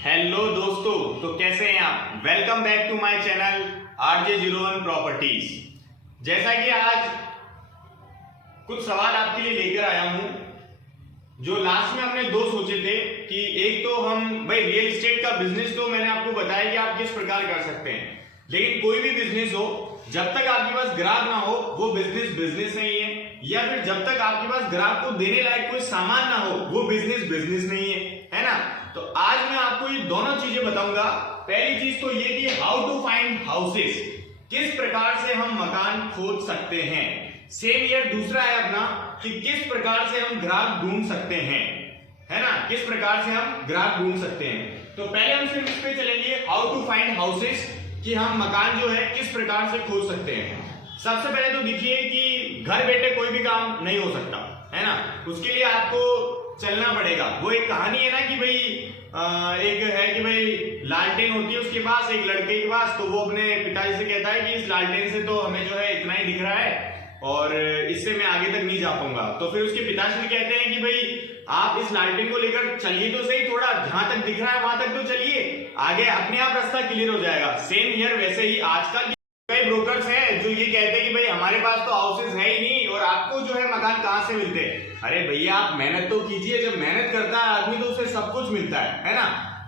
Hello दोस्तों, तो कैसे हैं आप। Welcome back to my channel RJ01 properties. जैसा कि आज कुछ सवाल आपके लिए लेकर आया हूं, जो लास्ट में हमने दो सोचे थे कि एक तो हम भाई रियल एस्टेट का बिजनेस, तो मैंने आपको बताया कि आप किस प्रकार कर सकते हैं, लेकिन कोई भी बिजनेस हो जब तक आपके पास ग्राहक ना हो वो बिजनेस नहीं है, या फिर जब तक आपके पास ग्राहक को देने लायक कोई सामान ना हो वो बिजनेस नहीं है ना। तो आज मैं आपको ये दोनों चीजें बताऊंगा। पहली चीज तो ये कि हाउ टू फाइंड हाउसेस, किस प्रकार से हम मकान खोज सकते हैं। सेम ईयर दूसरा है अपना कि किस प्रकार से हम ग्राहक ढूंढ सकते हैं, है ना, किस प्रकार से हम ग्राहक ढूंढ सकते हैं। तो पहले हम सिर्फ इस पे चलेंगे, हाउ टू फाइंड हाउसेस, कि हम मकान जो है किस प्रकार से खोज सकते हैं। सबसे पहले तो देखिए कि घर बैठे कोई भी काम नहीं हो सकता, है ना, उसके लिए आपको चलना पड़ेगा। वो एक कहानी है ना कि भाई एक है कि भाई लालटेन होती है उसके पास, एक लड़के के पास, तो वो अपने पिताजी से कहता है कि इस लालटेन से तो हमें जो है इतना ही दिख रहा है और इससे मैं आगे तक नहीं जा पाऊंगा। तो फिर उसके पिताजी कहते हैं कि भाई आप इस लालटेन को लेकर चलिए तो सही, थोड़ा जहां तक दिख रहा है वहां तक तो चलिए, आगे अपने आप रास्ता क्लियर हो जाएगा। सेम हियर वैसे ही आजकल कई ब्रोकर्स हैं जो ये कहते हैं कि भाई हमारे पास तो हाउसेस है ही नहीं और आपको जो है मकान कहां से मिलते हैं। अरे भैया आप मेहनत तो कीजिए, जब मेहनत करता है आदमी तो उसे सब कुछ मिलता है ना।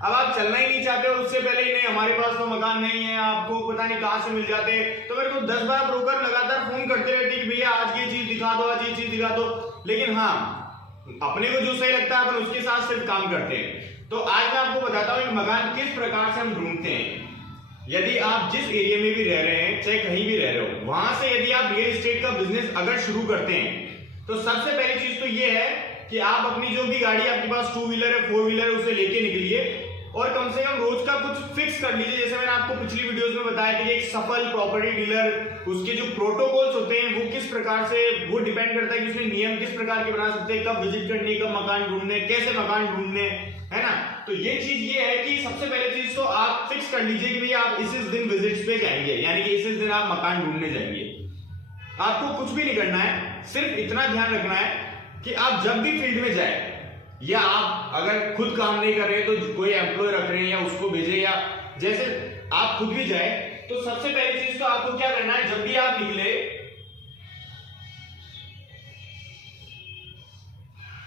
अब आप चलना ही नहीं चाहते हो, उससे पहले ही नहीं हमारे पास तो मकान नहीं है, आपको पता नहीं कहां से मिल जाते, तो मेरे को 10 बार ब्रोकर लगातार फोन करते रहते कि भैया आज ये चीज दिखा दो, आज ये चीज दिखा दो, लेकिन हाँ अपने को जो सही लगता है अपन उसके साथ सिर्फ काम करते हैं। तो आज मैं आपको बताता हूँ कि मकान किस प्रकार से हम ढूंढते हैं। यदि आप जिस एरिया में भी रह रहे हैं, चाहे कहीं भी रह रहे हो, वहां से यदि आप रियल एस्टेट का बिजनेस अगर शुरू करते हैं तो सबसे पहली चीज तो ये है कि आप अपनी जो भी गाड़ी आपके पास 2 व्हीलर है 4 व्हीलर है उसे लेके निकलिए और कम से कम रोज का कुछ फिक्स कर लीजिए। जैसे मैंने आपको पिछली वीडियोस में बताया कि एक सफल प्रॉपर्टी डीलर, उसके जो प्रोटोकॉल्स होते हैं वो किस प्रकार से, वो डिपेंड करता है कि उसमें नियम किस प्रकार के बना सकते हैं, कब विजिट करनी, कब मकान ढूंढने, कैसे मकान ढूंढने, है ना। तो ये चीज ये है कि सबसे पहले चीज तो आप फिक्स कर लीजिए कि भैया आप इस दिन विजिट्स पे जाएंगे, यानी कि इस दिन आप मकान ढूंढने जाएंगे। आपको कुछ भी नहीं करना है, सिर्फ इतना ध्यान रखना है कि आप जब भी फील्ड में जाए, या आप अगर खुद काम नहीं कर रहे हैं तो कोई एम्प्लॉय रख रहे हैं या उसको भेजे, या जैसे आप खुद भी जाए, तो सबसे पहली चीज तो आपको क्या करना है, जब भी आप निकले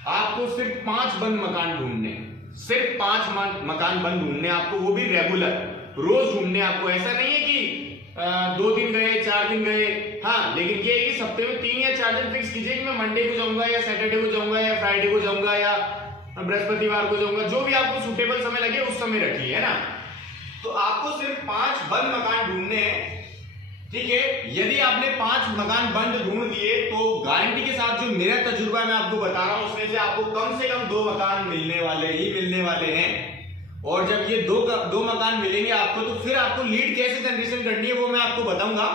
आपको सिर्फ 5 बंद मकान ढूंढने, सिर्फ 5 मकान बंद ढूंढने आपको, वो भी रेगुलर रोज ढूंढने आपको। ऐसा नहीं है कि 2 दिन गए 4 दिन गए, हाँ, लेकिन ये है कि सप्ते में 3 या 4 दिन फिक्स कीजिए कि मैं मंडे को जाऊंगा या सैटरडे को जाऊंगा या फ्राइडे को जाऊंगा या बृहस्पतिवार को जाऊंगा, जो भी आपको सुटेबल समय लगे उस समय रखिए, है ना। तो आपको सिर्फ 5 बंद मकान ढूंढने हैं, ठीक है। यदि आपने 5 मकान बंद ढूंढ दिए तो गारंटी के साथ जो मेरा तजुर्बा मैं आपको बता रहा हूं उसमें से आपको कम से कम 2 मकान मिलने वाले हैं। और जब ये दो मकान मिलेंगे आपको, तो फिर आपको लीड कैसे जनरेशन करनी है वो मैं आपको बताऊंगा,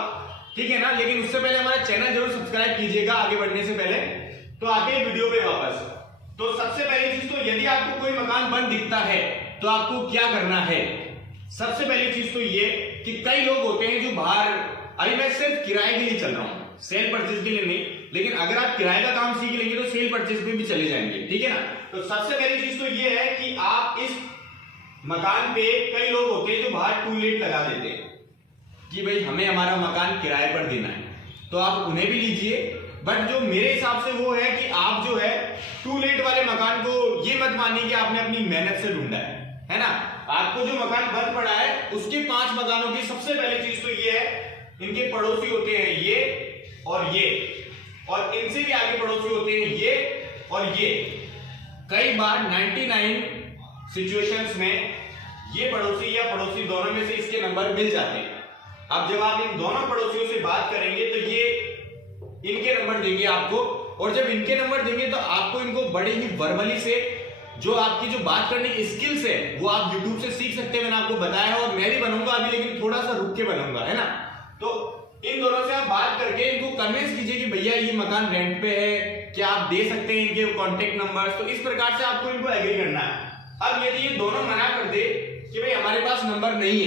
ठीक है ना। लेकिन उससे पहले हमारा चैनल जरूर सब्सक्राइब कीजिएगा आगे बढ़ने से पहले। तो आते हैं वीडियो पे वापस। तो सबसे पहली चीज तो यदि आपको कोई मकान बंद दिखता है तो आपको क्या करना है। सबसे पहली चीज तो ये कि कई लोग होते हैं जो बाहर, अभी मैं सिर्फ किराए के लिए चल रहा हूं, सेल परचेज के लिए नहीं, लेकिन अगर आप किराए का काम सीख लेंगे तो सेल परचेज पे भी चले जाएंगे, ठीक है ना। तो सबसे पहली चीज तो ये है कि आप इस मकान पे, कई लोग होते हैं जो बाहर टू लेट लगा देते हैं कि भाई हमें हमारा मकान किराए पर देना है, तो आप उन्हें भी लीजिए। बट जो मेरे हिसाब से वो है कि आप जो है टू लेट वाले मकान को ये मत मानिए कि आपने अपनी मेहनत से ढूंढा है ना। आपको जो मकान बंद पड़ा है उसके 5 मकानों की सबसे पहली चीज तो ये है, इनके पड़ोसी होते हैं ये, और इनसे भी आगे पड़ोसी होते हैं ये और ये। कई बार 99 सिचुएशंस में ये पड़ोसी या पड़ोसी दोनों में से इसके नंबर मिल जाते हैं। अब जब आप इन दोनों पड़ोसियों से बात करेंगे तो ये इनके नंबर देंगे आपको, और जब इनके नंबर देंगे तो आपको इनको बड़े ही वर्बली से, जो आपकी जो बात करने की स्किल्स है वो आप YouTube से सीख सकते हैं, मैंने आपको बताया, और मैं भी बनूंगा अभी, लेकिन थोड़ा सा रुक के बनूंगा, है ना। तो इन दोनों से आप बात करके इनको कन्विंस कीजिए कि भैया ये मकान रेंट पे है, क्या आप दे सकते हैं इनके कॉन्टेक्ट नंबर। तो इस प्रकार से आपको इनको एग्री करना है। अब यदि ये दोनों मना कर दे कि भाई हमारे पास नंबर नहीं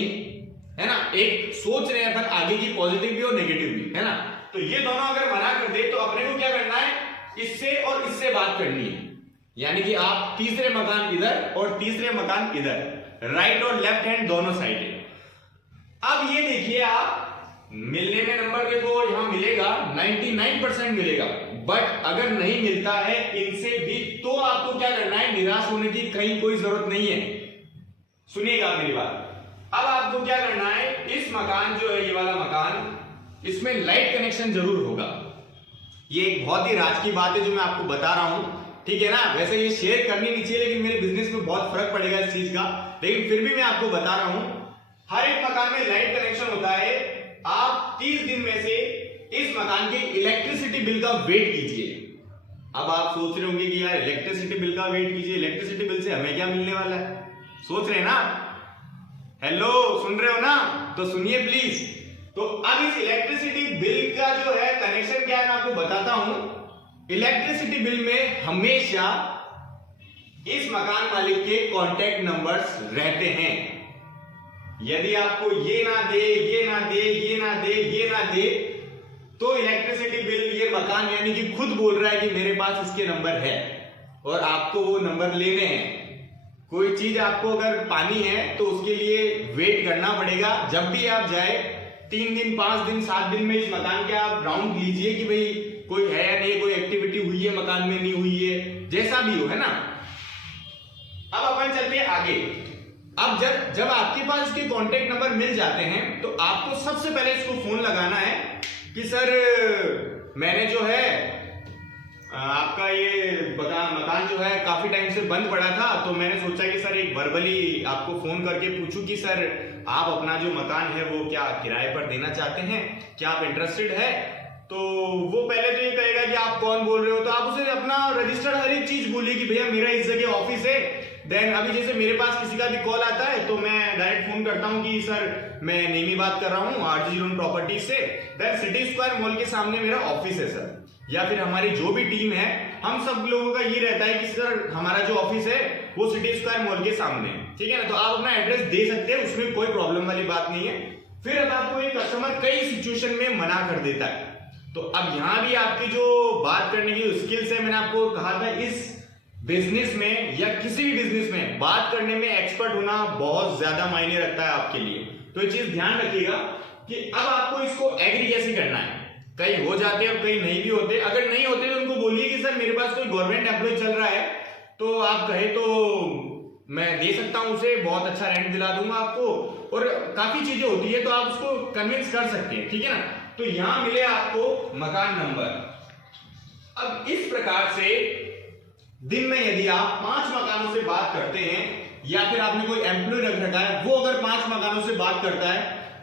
है ना, एक सोच रहे हैं अपन आगे की, पॉजिटिव भी और नेगेटिव भी, है ना। तो ये दोनों अगर मना कर दे तो अपने को क्या करना है, इससे और इससे बात करनी है। यानी कि आप तीसरे मकान इधर और तीसरे मकान इधर, राइट और लेफ्ट हैंड दोनों साइड है। अब ये देखिए, आप मिलने में नंबर देखो यहां मिलेगा 99% मिलेगा, बट अगर नहीं मिलता है इनसे भी तो आपको क्या करना है, निराश होने की कहीं कोई जरूरत नहीं है। सुनिएगा मेरी बात। अब आपको क्या करना है, इस मकान जो है ये वाला मकान, इसमें लाइट कनेक्शन जरूर होगा। ये एक बहुत ही राज की बात है जो मैं आपको बता रहा हूं, ठीक है ना। वैसे ये शेयर करनी नहीं चाहिए, लेकिन मेरे बिजनेस में बहुत फर्क पड़ेगा इस चीज का, लेकिन फिर भी मैं आपको बता रहा हूं। हर एक मकान में लाइट कनेक्शन होता है। आप 30 दिन में से इस मकान के इलेक्ट्रिसिटी बिल का वेट कीजिए। अब आप सोच रहे होंगे कि यार इलेक्ट्रिसिटी बिल का वेट कीजिए, इलेक्ट्रिसिटी बिल से हमें क्या मिलने वाला है, सोच रहे हैं ना। हेलो, सुन रहे हो ना, तो सुनिए प्लीज। तो अब इस इलेक्ट्रिसिटी बिल का जो है कनेक्शन क्या है मैं आपको बताता हूं। इलेक्ट्रिसिटी बिल में हमेशा इस मकान मालिक के कॉन्टैक्ट नंबर्स रहते हैं। यदि आपको ये ना दे, ये ना दे, ये ना दे, ये ना दे, तो इलेक्ट्रिसिटी बिल, ये मकान यानी कि खुद बोल रहा है कि मेरे पास इसके नंबर है और आपको वो नंबर लेने हैं। कोई चीज आपको अगर पानी है तो उसके लिए वेट करना पड़ेगा। जब भी आप जाए 3 दिन, 5 दिन, 7 दिन में इस मकान के आप राउंड लीजिए कि भाई कोई है या नहीं, कोई एक्टिविटी हुई है मकान में, नहीं हुई है, जैसा भी हो, है ना। अब अपन चलते हैं आगे। अब जब आपके पास इसके कांटेक्ट नंबर मिल जाते हैं तो आपको सबसे पहले इसको फोन लगाना है कि सर मैंने जो है आपका ये मकान जो है काफी टाइम से बंद पड़ा था, तो मैंने सोचा कि सर एक वर्बली आपको फोन करके पूछूं कि सर आप अपना जो मकान है वो क्या किराए पर देना चाहते हैं, क्या आप इंटरेस्टेड है। तो वो पहले तो ये कहेगा कि आप कौन बोल रहे हो, तो आप उसे अपना रजिस्टर्ड हर एक चीज बोलिए कि भैया मेरा इस जगह ऑफिस है। देन अभी जैसे मेरे पास किसी का भी कॉल आता है तो मैं डायरेक्ट फोन करता हूं कि सर मैं नेमी बात कर रहा हूं आरजे जीरोन प्रॉपर्टी से। देन सिटी स्क्वायर मॉल के सामने मेरा ऑफिस है सर, या फिर हमारी जो भी टीम है, हम सब लोगों का ये रहता है कि सर हमारा जो ऑफिस है वो सिटी स्क्वायर मॉल के सामने है, ठीक है ना। तो आप अपना एड्रेस दे सकते हैं, उसमें कोई प्रॉब्लम वाली बात नहीं है। फिर अब आपको एक कस्टमर कई सिचुएशन में मना कर देता है, तो अब यहां भी आपकी जो बात करने की स्किल्स है, मैंने आपको कहा था इस बिजनेस में या किसी भी बिजनेस में बात करने में एक्सपर्ट होना बहुत ज्यादा मायने रखता है आपके लिए। तो ये चीज ध्यान रखिएगा कि अब आपको इसको एग्री कैसे करना है। कई हो जाते हैं, कई नहीं भी होते। अगर नहीं होते तो उनको बोलिए कि सर मेरे पास कोई गवर्नमेंट एम्प्लॉय चल रहा है, तो आप कहे तो मैं दे सकता हूं उसे, बहुत अच्छा रेंट दिला दूंगा आपको, और काफी चीजें होती है तो आप उसको कन्विंस कर सकते हैं, ठीक है ना। तो यहां मिले आपको मकान नंबर। अब इस प्रकार से दिन में यदि आप 5 मकानों से बात करते हैं, या फिर आपने कोई एम्प्लॉय रख रखा है वो अगर 5 मकानों से बात करता है,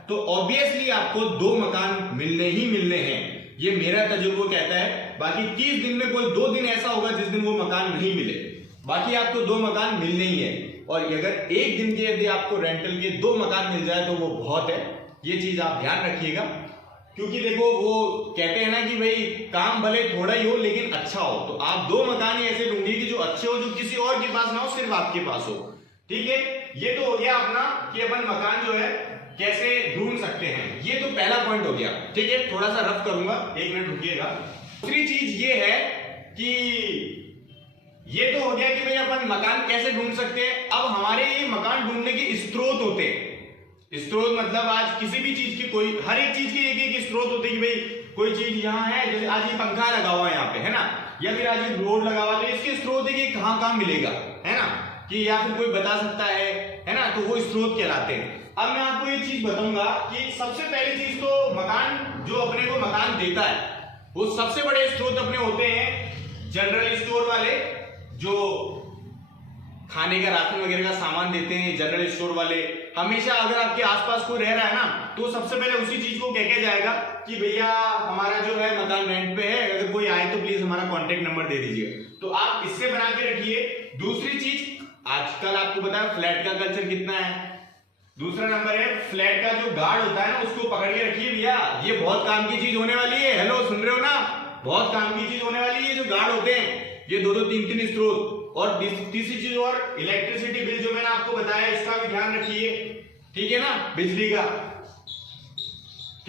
तो ऑब्वियसली आपको 2 मकान मिलने ही मिलने हैं। ये मेरा तजुर्बा कहता है। बाकी 30 दिन में कोई 2 दिन ऐसा होगा जिस दिन वो मकान नहीं मिले, बाकी आपको 2 मकान मिलने ही है। और अगर एक दिन के यदि आपको रेंटल के 2 मकान मिल जाए तो वो बहुत है। ये चीज आप ध्यान रखिएगा, क्योंकि देखो वो कहते हैं ना कि भाई काम भले थोड़ा ही हो लेकिन अच्छा हो। तो आप 2 मकान ही ऐसे ढूंढिए कि जो अच्छे हो, जो किसी और के पास ना हो, सिर्फ आपके पास हो, ठीक है। ये तो हो गया अपना कि अपन मकान जो है कैसे ढूंढ सकते हैं। ये तो पहला पॉइंट हो गया, ठीक है। थोड़ा सा रफ करूंगा, 1 मिनट रुकिएगा। दूसरी चीज ये है कि ये तो हो गया कि भाई अपन मकान कैसे ढूंढ सकते हैं। अब हमारे ये मकान ढूंढने के स्त्रोत होते हैं। स्त्रोत मतलब आज किसी भी चीज की कोई, हर एक चीज के एक स्त्रोत होते हैं कि भाई कोई चीज यहाँ है, जैसे आज ये पंखा लगा हुआ है यहाँ पे, है ना, या फिर आज ये बोर्ड लगा हुआ है, तो इसके स्त्रोत है कि कहाँ कहाँ मिलेगा, है ना, कि या फिर कोई बता सकता है ना, तो वो स्त्रोत कहलाते हैं। अब मैं आपको ये चीज बताऊंगा कि सबसे पहली चीज तो मकान जो अपने को मकान देता है, वो सबसे बड़े स्त्रोत अपने होते हैं जनरल स्टोर वाले, जो खाने का राशन वगैरह का सामान देते हैं। जनरल स्टोर वाले हमेशा अगर आपके आसपास कोई रह रहा है ना, तो सबसे पहले उसी चीज को कह के जाएगा कि भैया हमारा जो है मकान रेंट पे है, अगर कोई आए तो प्लीज हमारा कांटेक्ट नंबर दे दीजिए। तो आप इससे बना के रखिए। दूसरी चीज, आजकल आपको पता है फ्लैट का कल्चर कितना है। दूसरा नंबर है फ्लैट का जो गार्ड होता है ना, उसको पकड़ के रखिए भैया, ये बहुत काम की चीज होने वाली है। हेलो, सुन रहे हो ना, बहुत काम की चीज होने वाली है। जो गार्ड होते हैं ये 2-2, 3-3 स्त्रोत। और तीसरी चीज और इलेक्ट्रिसिटी बिल जो मैंने आपको बताया, इसका भी ध्यान रखिए, ठीक है ना, बिजली का,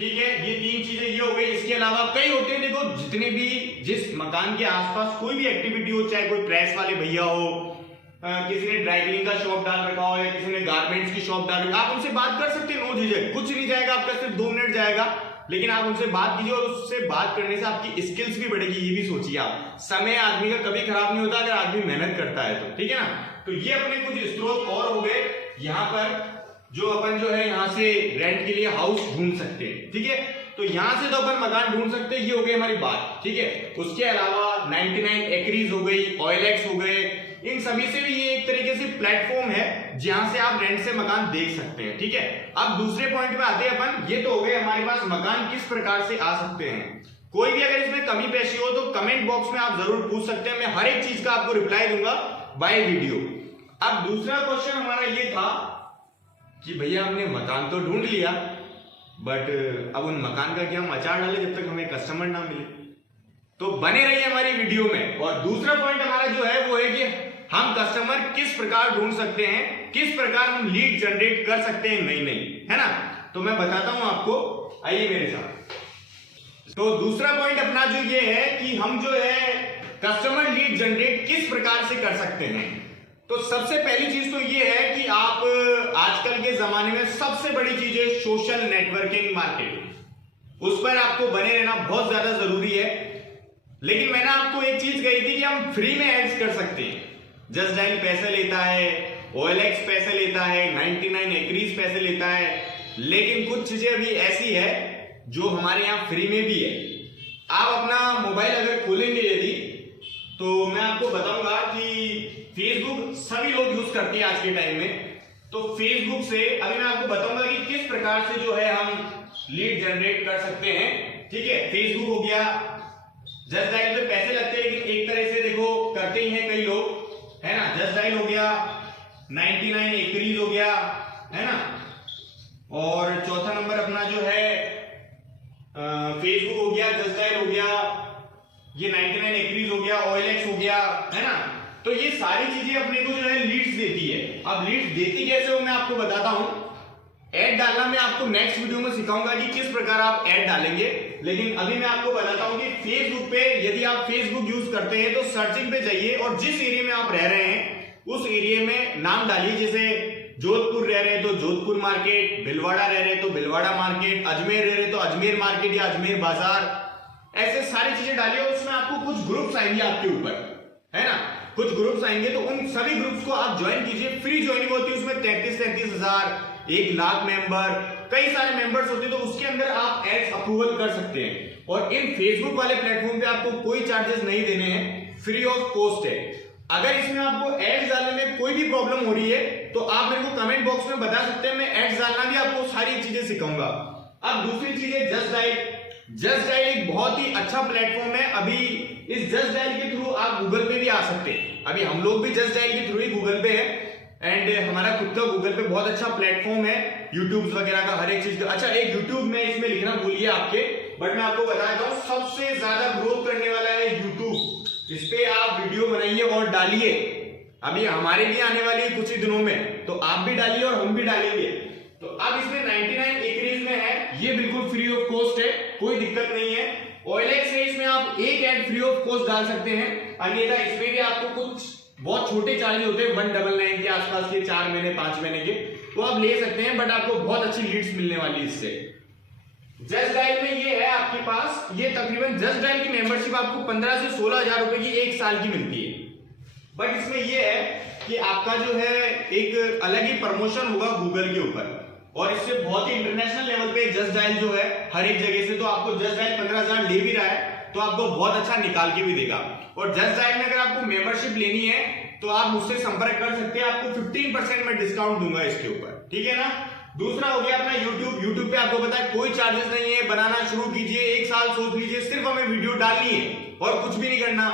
ठीक है, ये 3 चीजें ये हो गई। इसके अलावा कई होते हैं, देखो जितने भी जिस मकान के आसपास कोई भी एक्टिविटी हो, चाहे कोई प्रेस वाले भैया हो, किसी ने ड्राई क्लीनिंग का शॉप डाल रखा हो या किसी ने गारमेंट्स की शॉप डाल रखी, आप उनसे बात कर सकते हैं, नो झिझक, कुछ नहीं जाएगा आपका, सिर्फ 2 मिनट जाएगा, लेकिन आप उनसे बात कीजिए और उससे बात करने से आपकी स्किल्स भी बढ़ेगी। ये भी सोचिए आप, समय आदमी का कभी खराब नहीं होता अगर आदमी मेहनत करता है तो, ठीक है ना। तो ये अपने कुछ स्रोत और हो गए यहाँ पर, जो अपन जो है यहाँ से रेंट के लिए हाउस ढूंढ सकते हैं, ठीक है। तो यहाँ से तो अपन मकान ढूंढ सकते हैं, ये हो गई हमारी बात, ठीक है। उसके अलावा 99 एक्रीज हो गई, OLX हो गए, इन सभी से भी ये एक तरीके से प्लेटफॉर्म है जहां से आप रेंट से मकान देख सकते हैं, ठीक है। अब दूसरे पॉइंट पे आते हैं अपन, ये तो हो गए हमारे पास मकान किस प्रकार से आ सकते हैं। कोई भी अगर इसमें कमी पेशी हो तो कमेंट बॉक्स में आप जरूर पूछ सकते हैं, मैं हर एक चीज का आपको रिप्लाई दूंगा बाय वीडियो। अब दूसरा क्वेश्चन हमारा ये था कि भैया हमने मकान तो ढूंढ लिया, बट अब उन मकान का क्या हम अचार डाले जब तक हमें कस्टमर ना मिले। तो बने रहिए हमारी वीडियो में। और दूसरा पॉइंट हमारा जो है वो है कि हम कस्टमर किस प्रकार ढूंढ सकते हैं, किस प्रकार हम लीड जनरेट कर सकते हैं नई नई, है ना। तो मैं बताता हूं आपको, आइए मेरे साथ। तो दूसरा पॉइंट अपना जो ये है कि हम जो है कस्टमर लीड जनरेट किस प्रकार से कर सकते हैं। तो सबसे पहली चीज तो ये है कि आप आजकल के जमाने में सबसे बड़ी चीज है सोशल नेटवर्किंग मार्केटिंग, उस पर आपको बने रहना बहुत ज्यादा जरूरी है। लेकिन मैंने आपको एक चीज कही थी कि हम फ्री में एड्स कर सकते हैं। जस्ट डायल पैसे लेता है, OLX पैसे लेता है, 99 एक्रीज पैसे लेता है, लेकिन कुछ चीजें अभी ऐसी है जो हमारे यहाँ फ्री में भी है। आप अपना मोबाइल अगर खोलेंगे यदि, तो मैं आपको बताऊंगा कि फेसबुक सभी लोग यूज करते हैं आज के टाइम में। तो फेसबुक से अभी मैं आपको बताऊंगा कि किस प्रकार से जो है हम लीड जनरेट कर सकते हैं, ठीक है। फेसबुक हो गया, जस्ट डायल पे पैसे लगते हैं लेकिन एक तरह से देखो करते ही हैं कई लोग, है ना। जस्ट डायल हो गया, 99 एक्रीज हो गया, है ना। और चौथा नंबर अपना जो है फेसबुक हो गया, जस्ट डायल हो गया, ये 99 एक्रीज हो गया, OLX हो गया, है ना। तो ये सारी चीजें अपने को जो है लीड्स देती है। अब लीड्स देती कैसे हो मैं आपको बताता हूं। ऐड डालना मैं आपको नेक्स्ट वीडियो में सिखाऊंगा कि किस प्रकार आप ऐड डालेंगे, लेकिन अभी मैं आपको बताता हूं कि फेसबुक पे यदि आप फेसबुक यूज करते हैं तो सर्चिंग पे जाइए और जिस एरिया में आप रह रहे हैं उस एरिया में नाम डालिए। जैसे जोधपुर रह रहे हैं तो जोधपुर मार्केट, भिलवाड़ा रह रहे हैं तो भिलवाड़ा मार्केट, अजमेर रह रहे हैं तो अजमेर मार्केट या अजमेर बाजार, ऐसे सारी चीजें डालिए। उसमें आपको कुछ ग्रुप्स आएंगे आपके ऊपर, है ना, कुछ ग्रुप्स आएंगे, तो उन सभी ग्रुप्स को आप ज्वाइन कीजिए। फ्री ज्वाइनिंग होती है, उसमें 33 हजार, 1 लाख मेंबर, कई सारे मेंबर्स होते हैं, तो उसके अंदर आप एड्स अप्रूवल कर सकते हैं। और इन फेसबुक वाले प्लेटफॉर्म पे आपको कोई चार्जेस नहीं देने हैं, फ्री ऑफ कॉस्ट है। अगर इसमें आपको एड्स डालने में कोई भी प्रॉब्लम हो रही है तो आप मेरे को कमेंट बॉक्स में बता सकते हैं, मैं एड्स डालना भी आपको सारी चीजें सिखाऊंगा। अब दूसरी चीज है जस्ट डायल। जस्ट डायल एक बहुत ही अच्छा प्लेटफॉर्म है। अभी इस जस्ट डायल के थ्रू आप गूगल पे भी आ सकते हैं। अभी हम लोग भी जस्ट डायल के थ्रू ही गूगल पे है, एंड हमारा खुद का गूगल पे बहुत अच्छा प्लेटफॉर्म है, यूट्यूब वगैरह का हर एक चीज का। अच्छा, एक यूट्यूब में इसमें लिखना भूलिए आपके, बट मैं आपको बता देता हूं सबसे ज्यादा ग्रोथ करने वाला है यूट्यूब। इस पे आप वीडियो बनाइए और डालिए। अभी हमारे भी आने वाली है कुछ ही दिनों में, तो आप भी डालिए और हम भी डालेंगे। तो अब इसमें 99 एक्रीज में है, ये बिल्कुल फ्री ऑफ कॉस्ट है, कोई दिक्कत नहीं है। OLX है, इसमें आप एक एड फ्री ऑफ कॉस्ट डाल सकते हैं, अन्यथा इसमें भी आपको कुछ बहुत छोटे चार्जेस होते हैं 199 के आसपास के, 4 महीने 5 महीने के, तो आप ले सकते हैं, बट आपको बहुत अच्छी लीड्स मिलने वाली है इससे। जस्ट डायल में ये है आपके पास, ये तकरीबन जस्ट डायल की मेंबरशिप आपको 15 से 16 हजार रुपए की 1 साल की मिलती है। बट इसमें ये है कि आपका जो है एक अलग ही प्रमोशन होगा गूगल के ऊपर, और इससे बहुत ही इंटरनेशनल लेवल पे जस्ट डायल जो है हर एक जगह से, तो आपको जस्ट डायल 15,000 ले भी रहा है तो आपको बहुत अच्छा निकाल के भी देगा। और जस्ट डायल में अगर आपको मेंबरशिप लेनी है तो आप मुझसे संपर्क कर सकते हैं, आपको 15% में डिस्काउंट दूंगा इसके ऊपर, ठीक है ना। दूसरा हो गया अपना यूट्यूब। यूट्यूब पे आपको पता है कोई चार्जेस नहीं है, बनाना शुरू कीजिए, 1 साल सोच लीजिए, सिर्फ हमें वीडियो डालनी है और कुछ भी नहीं करना,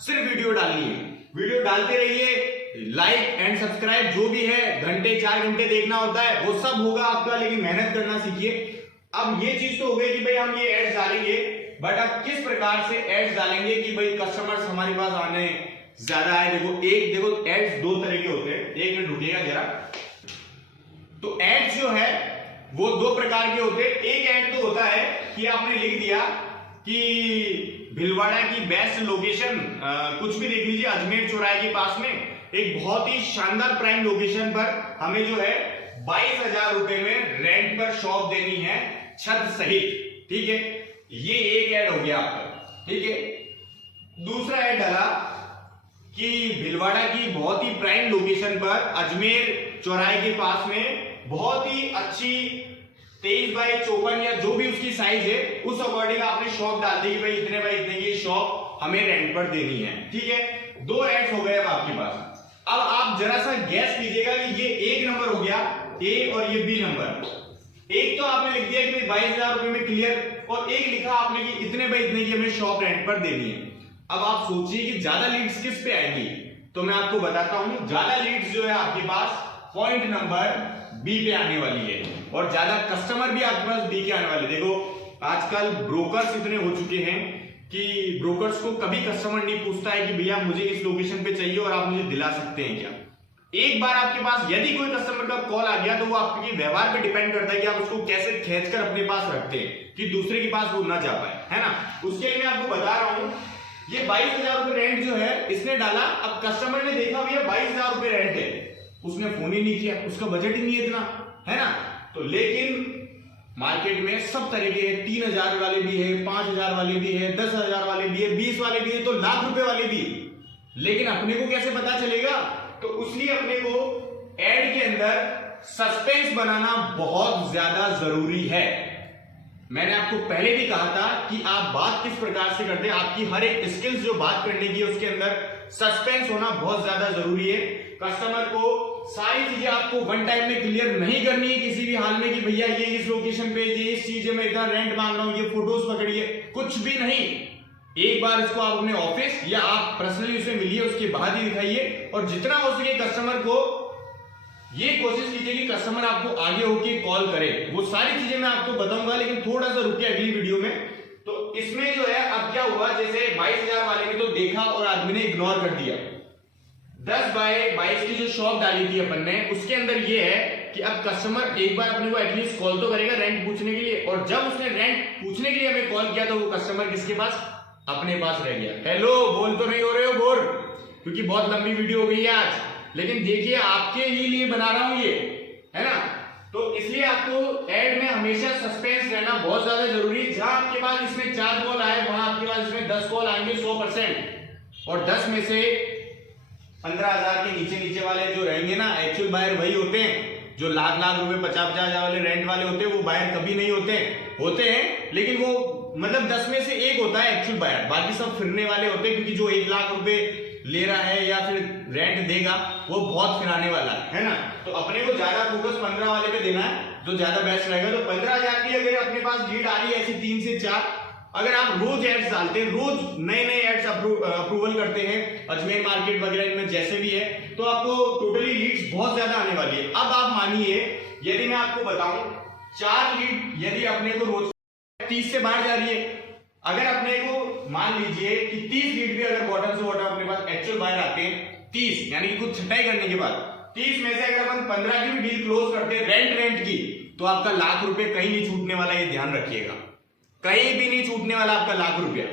सिर्फ वीडियो डालनी है। वीडियो डालते रहिए, लाइक एंड सब्सक्राइब जो भी है, घंटे 4 घंटे देखना होता है वो सब होगा आपका, लेकिन मेहनत करना सीखिए। अब ये चीज तो हो गई कि भाई हम ये एड्स डालेंगे, बट अब किस प्रकार से एड्स डालेंगे कि भाई कस्टमर्स हमारे पास आने ज्यादा है। देखो एड्स 2 तरह के होते हैं, 1 मिनट रुकिएगा जरा। तो एड्स जो है वो दो प्रकार के होते हैं। एक ऐड तो होता है कि आपने लिख दिया कि भीलवाड़ा की बेस्ट लोकेशन, कुछ भी देख लीजिए, अजमेर चौराहे के पास में एक बहुत ही शानदार प्राइम लोकेशन पर हमें जो है 22,000 रुपए में रेंट पर शॉप देनी है छत सहित। ठीक है, ये एक ऐड हो गया आपका। ठीक है, दूसरा ऐड डाला कि भीलवाड़ा की बहुत ही प्राइम लोकेशन पर अजमेर चौराहे के पास में बहुत ही अच्छी 23x54 या जो भी उसकी साइज है उस अकॉर्डिंग आपने शॉप डाल दी कि भाई इतने बाई इतने की शॉप हमें रेंट पर देनी है। ठीक है, दो एड्स हो गए अब आपके पास। अब आप जरा सा गैस कीजिएगा कि ये एक नंबर हो गया ए और ये बी नंबर। एक तो आपने लिख दिया कि 22,000 रुपए में क्लियर, और एक लिखा आपने कि इतने बाई इतने की हमें शॉप रेंट पर देनी है। अब आप सोचिए कि ज्यादा लीड्स किस पे आएंगी, तो मैं आपको बताता हूं। ज्यादा लीड्स जो है आपके पास पॉइंट नंबर बी पे आने वाली है, और ज्यादा कस्टमर भी आपके पास बी के आने वाले। देखो आजकल ब्रोकर्स इतने हो चुके हैं कि ब्रोकर्स को कभी कस्टमर नहीं पूछता है कि भैया मुझे इस लोकेशन पे चाहिए और आप मुझे दिला सकते हैं क्या। एक बार आपके पास यदि कोई कस्टमर का कॉल आ गया तो वो आपके व्यवहार पे डिपेंड करता है कि आप उसको कैसे खींचकर अपने पास रखते हैं कि दूसरे के पास वो ना जा पाए, है ना। उसके लिए मैं आपको बता रहा हूं, ये 22,000 रुपए रेंट जो है इसने डाला। अब कस्टमर ने देखा भैया 22,000 रुपए रेंट है, उसने फोन ही नहीं किया, उसका बजट ही नहीं है इतना, है ना। तो लेकिन मार्केट में सब तरह के 3,000 वाले भी है, 5,000 वाले भी है, 10,000 वाले भी है, 20 वाले भी है, तो लाख रुपए वाले भी। लेकिन अपने को कैसे पता चलेगा, तो उसलिए अपने को एड के अंदर सस्पेंस बनाना बहुत ज्यादा जरूरी है। मैंने आपको पहले भी कहा था कि आप बात किस प्रकार से करते हैं, आपकी हर एक स्किल्स जो बात करने की है उसके अंदर सस्पेंस होना बहुत ज्यादा जरूरी है। कस्टमर को सारी चीजें आपको वन टाइम में क्लियर नहीं करनी है किसी भी हाल में कि भैया ये इस लोकेशन पे ये इस चीज में इतना रेंट मांग रहा हूं, ये फोटोज पकड़िए, कुछ भी नहीं। एक बार इसको आप अपने ऑफिस या आप पर्सनली उसे मिलिए, उसके बाद ही दिखाइए। और जितना हो सके कस्टमर को ये कोशिश कीजिए कि कस्टमर आपको आगे होके कॉल करे। वो सारी चीजें मैं आपको बताऊंगा, लेकिन थोड़ा सा रुकिए अगली वीडियो में। तो इसमें जो है अब क्या हुआ, जैसे 22,000 वाले में तो देखा और आदमी ने इग्नोर कर दिया। 10x22 की जो शॉप डाली थी अपन ने, उसके अंदर ये है कि अब कस्टमर एक बार अपने को एटलीस्ट कॉल तो करेगा रेंट पूछने के लिए। और जब उसने रेंट पूछने के लिए हमें कॉल किया तो वो कस्टमर किसके पास, अपने पास रह गया। हेलो बोल तो नहीं हो रहे हो बोर, क्योंकि बहुत लंबी वीडियो हो गई है आज, लेकिन देखिए आपके ही लिए बना रहा हूं ये, है ना। तो इसलिए आपको एड में हमेशा सस्पेंस रहना बहुत ज्यादा जरूरी है। जहां आपके पास इसमें 4 कॉल आए, वहां आपके पास इसमें 10 कॉल आएंगे 100%, और 10 में से 15,000 के नीचे नीचे वाले जो रहेंगे ना, एक्चुअल बायर वही होते हैं। जो लाख लाख रुपए 50,000 वाले रेंट वाले होते हैं वो बायर कभी नहीं होते हैं, लेकिन वो मतलब 10 में से एक होता है एक्चुअल बायर, बाकी सब फिरने वाले होते हैं। क्योंकि जो 1 लाख रुपए ले रहा है या फिर रेंट देगा वो बहुत फिराने वाला है ना। तो अपने को ज्यादा फोकस 15 वाले पे देना है, जो ज्यादा बेस्ट रहेगा। तो 15,000 की अगर अपने पास लीड आ रही है ऐसी 3 से 4, अगर आप रोज एड्स डालते हैं, रोज नए नए एड्स अप्रूवल करते हैं अजमेर मार्केट वगैरह इनमें जैसे भी है, तो आपको टोटली लीड्स बहुत ज्यादा आने वाली है। अब आप मानिए यदि मैं आपको बताऊं 4 लीड यदि अपने को रोज 30 से बाहर जा रही है, अगर अपने को मान लीजिए कि 30 लीड भी अगर बॉटम से बॉटम अपने पास एक्चुअल बायर आते हैं 30, यानी कि कुछ छटाई करने के बाद 30 में से अगर अपन 15 की भी डील क्लोज करते हैं रेंट की, तो आपका लाख रुपए कहीं नहीं छूटने वाला, ये ध्यान रखिएगा, कहीं भी नहीं छूटने वाला आपका लाख रुपया।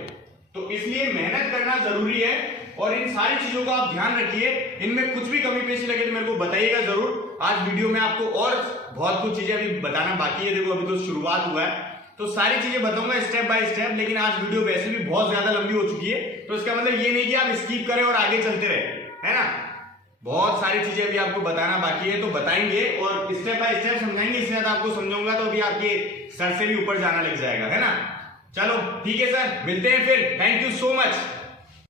तो इसलिए मेहनत करना जरूरी है, और इन सारी चीजों का आप ध्यान रखिए। इनमें कुछ भी कमी पेशी लगे तो मेरे को बताइएगा जरूर। आज वीडियो में आपको और बहुत कुछ चीजें अभी बताना बाकी है। देखो अभी तो शुरुआत हुआ है, तो सारी चीजें बताऊंगा स्टेप बाय स्टेप। लेकिन आज वीडियो वैसे भी बहुत ज्यादा लंबी हो चुकी है, तो इसका मतलब ये नहीं कि आप स्किप करें और आगे चलते रहे, है ना। बहुत सारी चीजें अभी आपको बताना बाकी है, तो बताएंगे और स्टेप बाय स्टेप समझाएंगे। इससे ज्यादा आपको समझाऊंगा तो अभी आपके सर से भी ऊपर जाना लग जाएगा, है ना। चलो ठीक है सर, मिलते हैं फिर। Thank you so much.